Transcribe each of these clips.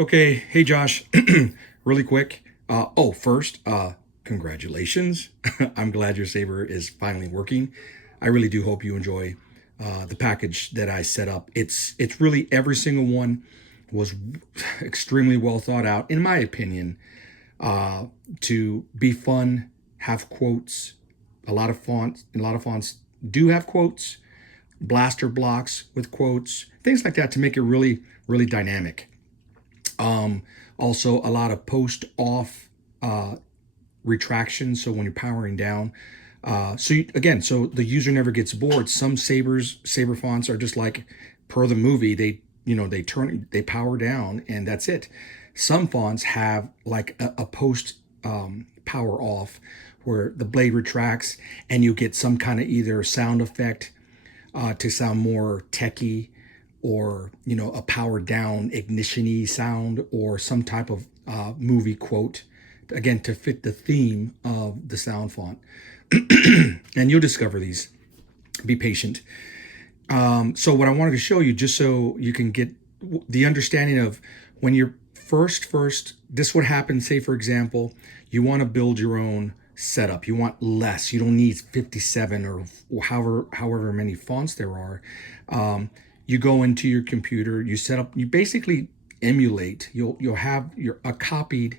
Okay, hey Josh, really quick. First, congratulations. I'm glad your saber is finally working. I really do hope you enjoy the package that I set up. It's really every single one was extremely well thought out, in my opinion, uh, to be fun, have quotes. A lot of fonts do have quotes, blaster blocks with quotes, things like that to make it really, really dynamic. Um, Also, a lot of post off uh, retraction. So when you're powering down, so the user never gets bored. Some saber fonts are just like per the movie. They power down and that's it. Some fonts have like a post power off where the blade retracts and you get some kind of either sound effect to sound more techy, or a powered down ignition-y sound, or some type of movie quote, again to fit the theme of the sound font. And you'll discover these. Be patient. So what I wanted to show you, just so you can get the understanding of when you're first, this would happen. Say for example, you want to build your own setup. You want less. You don't need 57 or however many fonts there are. You go into your computer. You set up. You basically emulate. You'll have a copied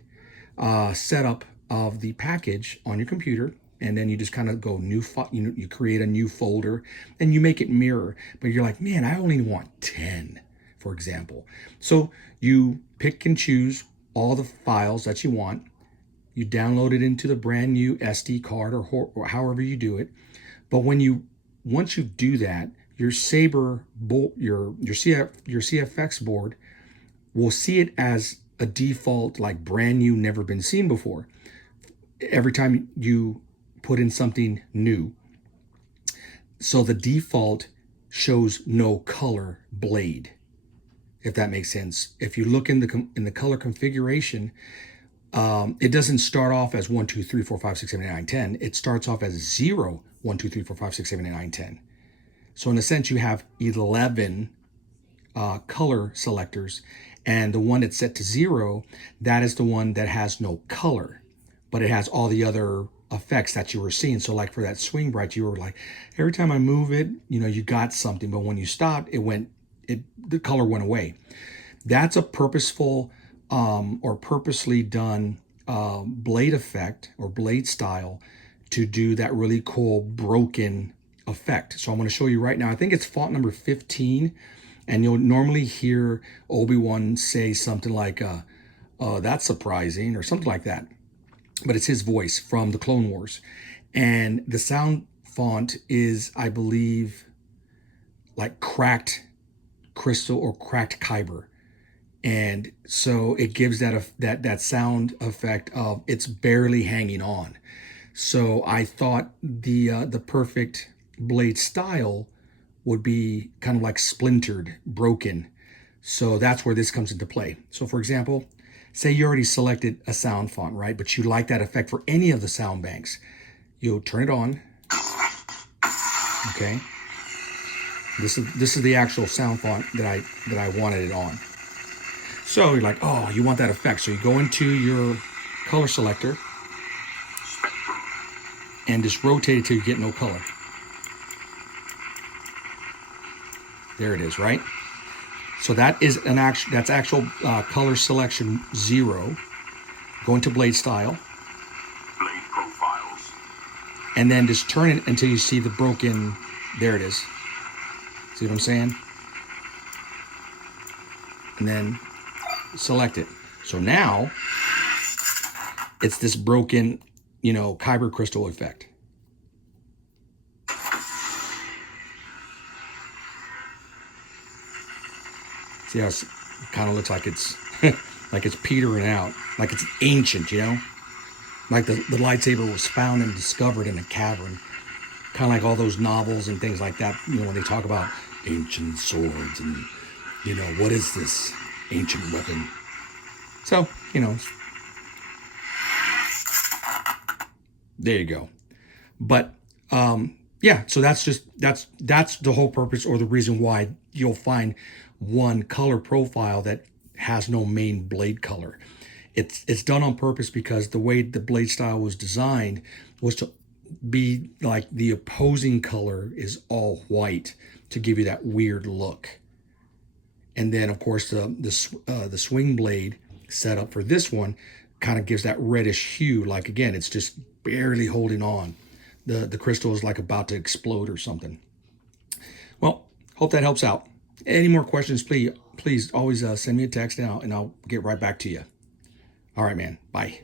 setup of the package on your computer, and then you just kind of go you create a new folder and you make it mirror. But you're like, man, I only want 10, for example. So you pick and choose all the files that you want. You download it into the brand new SD card, or however you do it. But once you do that, your Saber bolt, your CFX board will see it as a default, like brand new, never been seen before. Every time you put in something new, so the default shows no color blade, if that makes sense. If you look in the color configuration, it doesn't start off as 1, 2, 3, 4, 5, 6, 7, 8, 9, 10. It starts off as 0, 1, 2, 3, 4, 5, 6, 7, 8, 9, 10. So in a sense, you have 11 color selectors, and the one that's set to 0, that is the one that has no color, but it has all the other effects that you were seeing. So like for that swing bright, you were like, every time I move it, you got something, but when you stopped, the color went away. That's a purposeful or purposely done blade effect or blade style to do that really cool broken effect. So I'm going to show you right now. I think it's font number 15, and you'll normally hear Obi-Wan say something like, that's surprising, or something like that. But it's his voice from the Clone Wars. And the sound font is, I believe, like cracked crystal or cracked kyber. And so it gives that sound effect of it's barely hanging on. So I thought the perfect blade style would be kind of like splintered, broken. So that's where this comes into play. So for example, say you already selected a sound font, right? But you like that effect for any of the sound banks. You'll turn it on. Okay. This is the actual sound font that I wanted it on. So you're like, oh, you want that effect. So you go into your color selector and just rotate it till you get no color. There it is, right? So that is that's actual color selection 0. Go into blade style. Blade profiles. And then just turn it until you see the broken. There it is. See what I'm saying? And then select it. So now it's this broken, kyber crystal effect. See how it kind of looks like it's like it's petering out, like it's ancient, like the lightsaber was found and discovered in a cavern, kind of like all those novels and things like that. When they talk about ancient swords and what is this ancient weapon? So there you go. But yeah, so that's the whole purpose, or the reason why you'll find one color profile that has no main blade color. It's done on purpose because the way the blade style was designed was to be like the opposing color is all white to give you that weird look. And then of course the swing blade setup for this one kind of gives that reddish hue. Like again, it's just barely holding on. The crystal is like about to explode or something. Well, hope that helps out. Any more questions, please always send me a text and I'll get right back to you. All right, man. Bye.